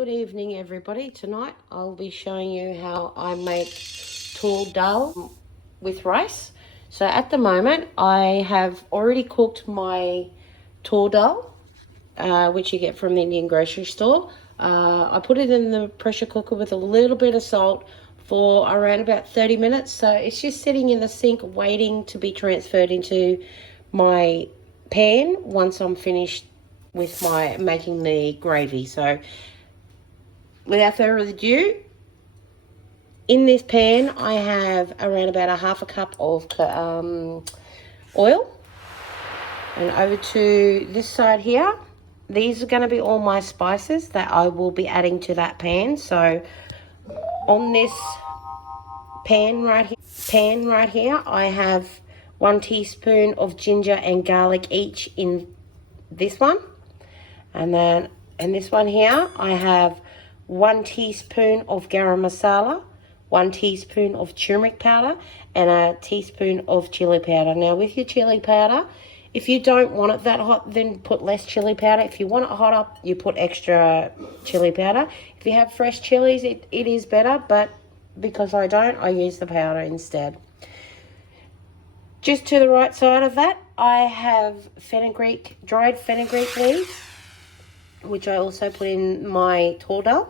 Good evening, everybody. Tonight I'll be showing you how I make Toor Dahal with rice. So at the moment I have already cooked my Toor Dahal, which you get from the Indian grocery store. I put it in the pressure cooker with a little bit of salt for around about 30 minutes. So it's just sitting in the sink waiting to be transferred into my pan once I'm finished with my making the gravy. So without further ado, in this pan I have around about a half a cup of oil, and over to this side here, these are going to be all my spices that I will be adding to that pan. So on this pan right here I have 1 teaspoon of ginger and garlic each in this one, and then in this one here I have 1 teaspoon of garam masala, 1 teaspoon of turmeric powder, and a teaspoon of chili powder. Now with your chili powder, if you don't want it that hot, then put less chili powder. If you want it hotter, you put extra chili powder. If you have fresh chilies, it is better, but because I don't, I use the powder instead. Just to the right side of that, I have dried fenugreek leaves, which I also put in my Toor Dahal.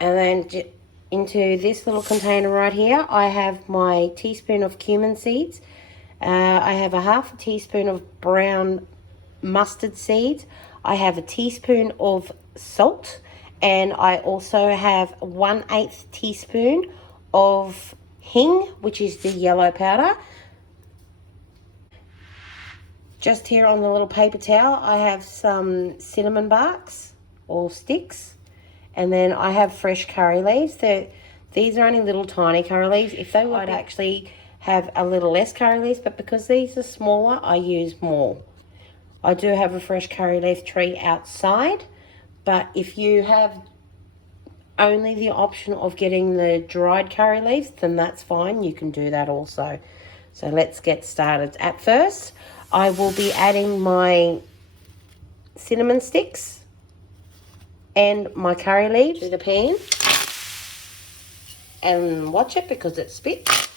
And then into this little container right here, I have my teaspoon of cumin seeds. I have a half a teaspoon of brown mustard seeds. I have a teaspoon of salt. And I also have 1/8 teaspoon of hing, which is the yellow powder. Just here on the little paper towel, I have some cinnamon barks or sticks. And then I have fresh curry leaves. These are only little tiny curry leaves. If they were, I'd actually have a little less curry leaves, but because these are smaller, I use more. I do have a fresh curry leaf tree outside, but if you have only the option of getting the dried curry leaves, then that's fine. You can do that also. So let's get started. At first, I will be adding my cinnamon sticks and my curry leaves to the pan, and watch it because it spits.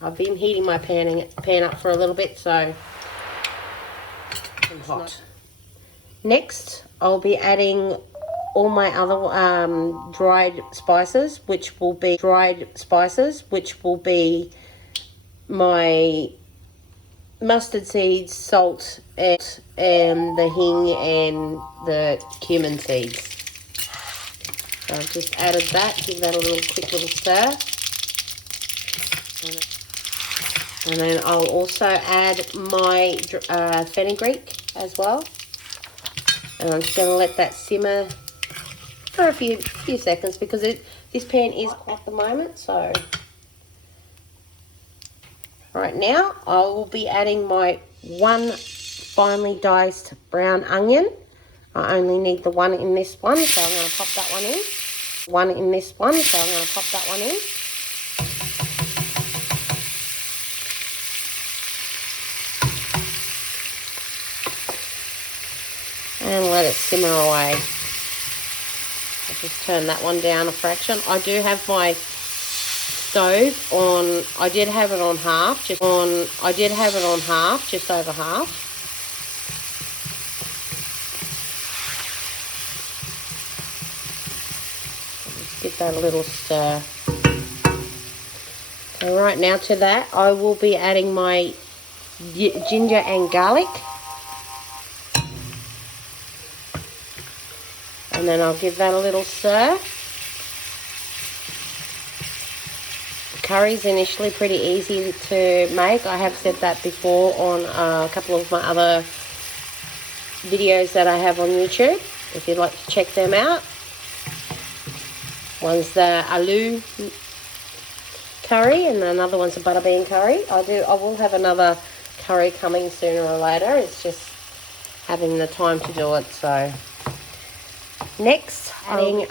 I've been heating my pan up for a little bit, so it's hot. Next, I'll be adding all my other dried spices, which will be my mustard seeds, salt, and the hing and the cumin seeds. So I've just added that, give that a quick little stir. And then I'll also add my fenugreek as well. And I'm just going to let that simmer for a few seconds because this pan is hot at the moment. So right now I will be adding my 1 finely diced brown onion. I only need the one in this one, so I'm going to pop that one in. And let it simmer away. I'll just turn that one down a fraction. I do have my stove on. I did have it on half, just over half. Just give that a little stir. So right now to that, I will be adding my ginger and garlic. And then I'll give that a little stir. Curry's initially pretty easy to make. I have said that before on a couple of my other videos that I have on YouTube, if you'd like to check them out. One's the aloo curry and another one's a butter bean curry. I will have another curry coming sooner or later. It's just having the time to do it. So next, adding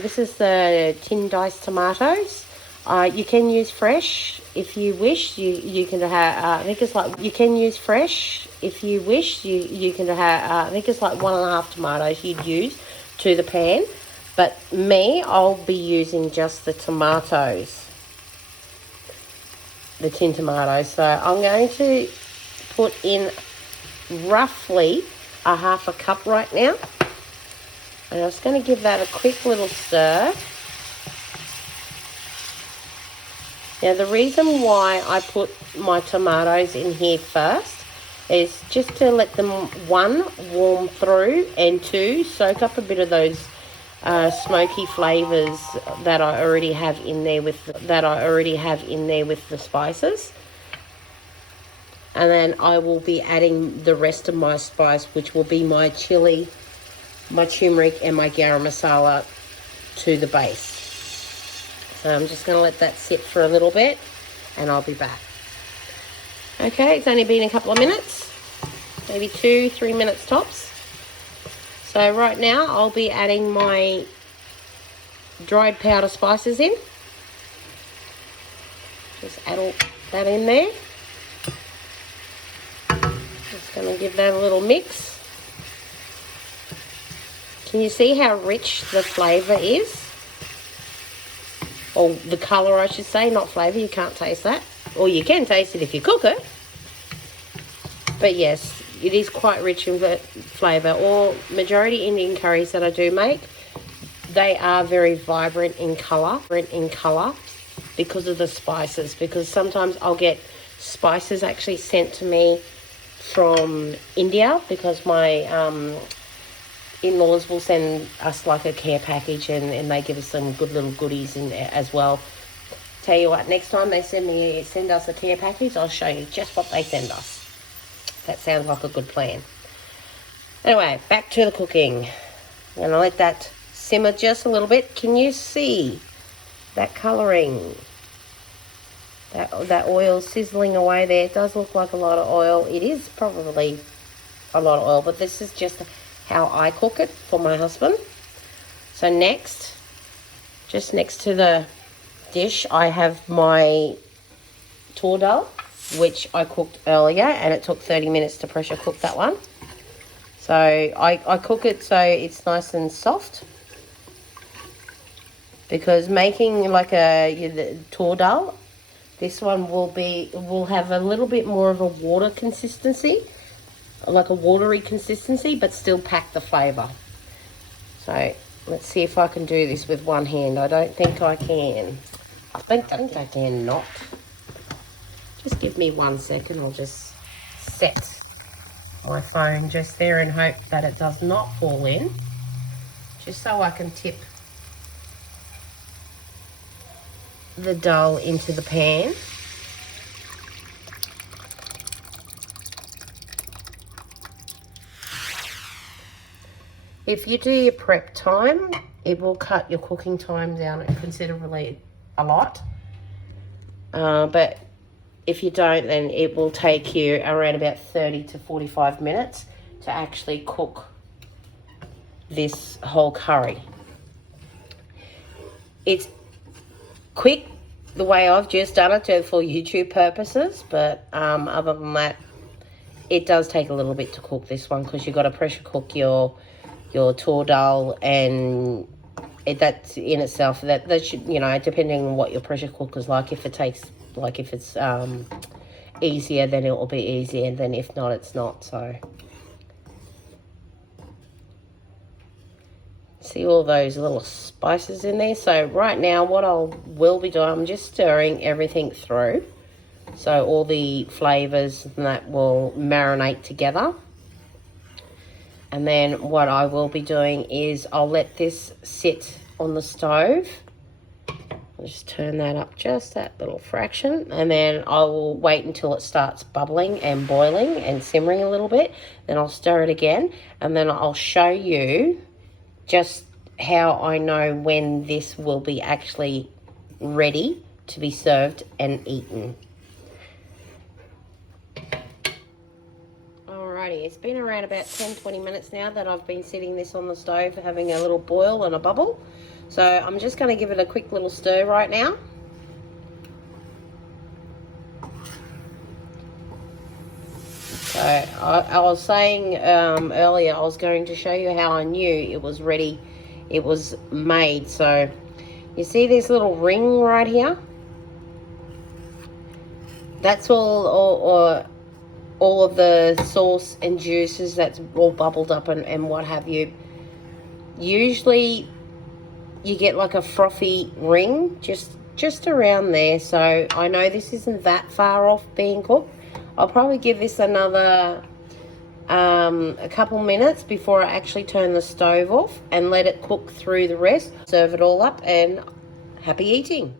this is the tin diced tomatoes. You can use fresh if you wish. You can have. I think it's like you can use fresh if you wish. You can have. I think it's like 1.5 tomatoes you'd use to the pan, but me, I'll be using just the tomatoes, the tin tomatoes. So I'm going to put in roughly a 1/2 cup right now, and I'm just going to give that a quick little stir. Now, the reason why I put my tomatoes in here first is just to let them, 1, warm through, and 2, soak up a bit of those smoky flavours that I already have in there with the spices. And then I will be adding the rest of my spice, which will be my chili, my turmeric, and my garam masala to the base. So I'm just going to let that sit for a little bit, and I'll be back. Okay, it's only been a couple of minutes, maybe 2-3 minutes tops. So right now I'll be adding my dried powder spices in. Just add all that in there. Just going to give that a little mix. Can you see how rich the flavour is? Or the colour, I should say, not flavour. You can't taste that. Or you can taste it if you cook it. But yes, it is quite rich in flavour. Or majority Indian curries that I do make, they are very vibrant in colour because of the spices. Because sometimes I'll get spices actually sent to me from India, because my in-laws will send us like a care package, and they give us some good little goodies in there as well. Tell you what, next time they send us a care package, I'll show you just what they send us. That sounds like a good plan. Anyway, back to the cooking. I'm going to let that simmer just a little bit. Can you see that colouring? That oil sizzling away there. It does look like a lot of oil. It is probably a lot of oil, but this is just how I cook it for my husband. So next, just next to the dish, I have my Toor Dahal, which I cooked earlier, and it took 30 minutes to pressure cook that one. So I cook it so it's nice and soft, because making like the Toor Dahal, this one will have a little bit more of a water consistency, like a watery consistency, but still pack the flavour. So let's see if I can do this with one hand. I don't think I can. I think I can not. Just give me 1 second. I'll just set my phone just there and hope that it does not fall in, just so I can tip the dal into the pan. If you do your prep time, it will cut your cooking time down considerably a lot. But if you don't, then it will take you around about 30 to 45 minutes to actually cook this whole curry. It's quick the way I've just done it for YouTube purposes, but other than that, it does take a little bit to cook this one, because you've got to pressure cook your Toor Dahal, and that's in itself, that should, you know, depending on what your pressure cooker's like, if it's easier, then it will be easier, and then if not, it's not. So see all those little spices in there. So right now what I will be doing, I'm just stirring everything through, so all the flavors and that will marinate together. And then what I will be doing is I'll let this sit on the stove. I'll just turn that up just that little fraction, and then I will wait until it starts bubbling and boiling and simmering a little bit. Then I'll stir it again, and then I'll show you just how I know when this will be actually ready to be served and eaten. Alrighty, it's been around about 10-20 minutes now that I've been sitting this on the stove having a little boil and a bubble. So I'm just going to give it a quick little stir right now. I was saying earlier, I was going to show you how I knew it was ready, it was made. So you see this little ring right here? That's all of the sauce and juices that's all bubbled up and what have you. Usually you get like a frothy ring just around there. So I know this isn't that far off being cooked. I'll probably give this another a couple minutes before I actually turn the stove off and let it cook through the rest. Serve it all up and happy eating.